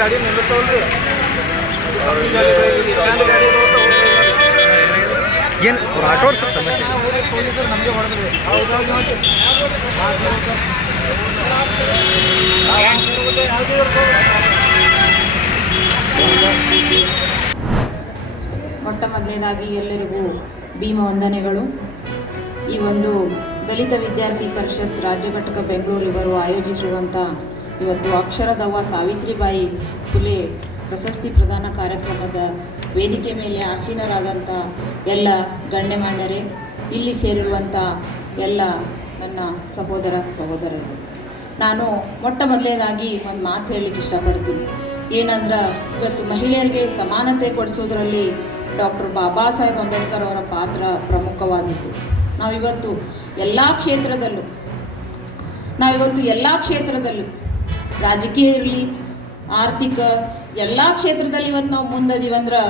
ಗಾಡಿ ನಿಲ್ಲುತ್ತವಲ್ರಿ ಏನು ಆಟೋ ಸಮಸ್ಯೆ ಪೊಲೀಸರು ನಮಗೆ ಹೊಡೆದ್ರಿ. ಮೊಟ್ಟ ಮೊದಲನೇದಾಗಿ ಎಲ್ಲರಿಗೂ ಭೀಮ ವಂದನೆಗಳು. ಈ ಒಂದು ದಲಿತ ವಿದ್ಯಾರ್ಥಿ ಪರಿಷತ್ ರಾಜ್ಯ ಘಟಕ ಬೆಂಗಳೂರು ಇವರು ಆಯೋಜಿಸಿರುವಂಥ ಇವತ್ತು ಅಕ್ಷರದವ್ವ ಸಾವಿತ್ರಿಬಾಯಿ ಫುಲೆ ಪ್ರಶಸ್ತಿ ಪ್ರದಾನ ಕಾರ್ಯಕ್ರಮದ ವೇದಿಕೆ ಮೇಲೆ ಆಸೀನರಾದಂಥ ಎಲ್ಲ ಗಣ್ಯಮಾನ್ಯರೇ, ಇಲ್ಲಿ ಸೇರಿರುವಂಥ ಎಲ್ಲ ನನ್ನ ಸಹೋದರ ಸಹೋದರರು, ನಾನು ಮೊಟ್ಟ ಮೊದಲನೇದಾಗಿ ಒಂದು ಮಾತು ಹೇಳಲಿಕ್ಕೆ ಇಷ್ಟಪಡ್ತೀನಿ. ಏನಂದ್ರೆ ಇವತ್ತು ಮಹಿಳೆಯರಿಗೆ ಸಮಾನತೆ ಕೊಡಿಸೋದ್ರಲ್ಲಿ ಡಾಕ್ಟರ್ ಬಾಬಾ ಸಾಹೇಬ್ ಅಂಬೇಡ್ಕರ್ ಅವರ ಪಾತ್ರ ಪ್ರಮುಖವಾಗಿತ್ತು. ನಾವಿವತ್ತು ಎಲ್ಲ ಕ್ಷೇತ್ರದಲ್ಲೂ ರಾಜಕೀಯ ಇರಲಿ, ಆರ್ಥಿಕ, ಎಲ್ಲ ಕ್ಷೇತ್ರದಲ್ಲಿ ಇವತ್ತು ನಾವು ಮುಂದದೀವಂದ್ರೆ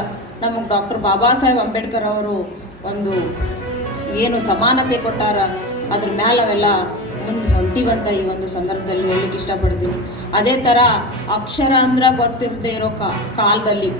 ನಮಗೆ ಡಾಕ್ಟರ್ ಬಾಬಾ ಸಾಹೇಬ್ ಅಂಬೇಡ್ಕರ್ ಅವರು ಒಂದು ಏನು ಸಮಾನತೆ ಕೊಟ್ಟಾರ, ಅದ್ರ ಮೇಲೆ ಅವೆಲ್ಲ ಮುಂದೆ ಹೊಂಟಿವಂತ ಈ ಒಂದು ಸಂದರ್ಭದಲ್ಲಿ ಹೇಳಲಿಕ್ಕೆ ಇಷ್ಟಪಡ್ತೀನಿ. ಅದೇ ಥರ ಅಕ್ಷರ ಅಂದ್ರೆ ಗೊತ್ತಿರದೇ ಇರೋ ಕಾಲದಲ್ಲಿ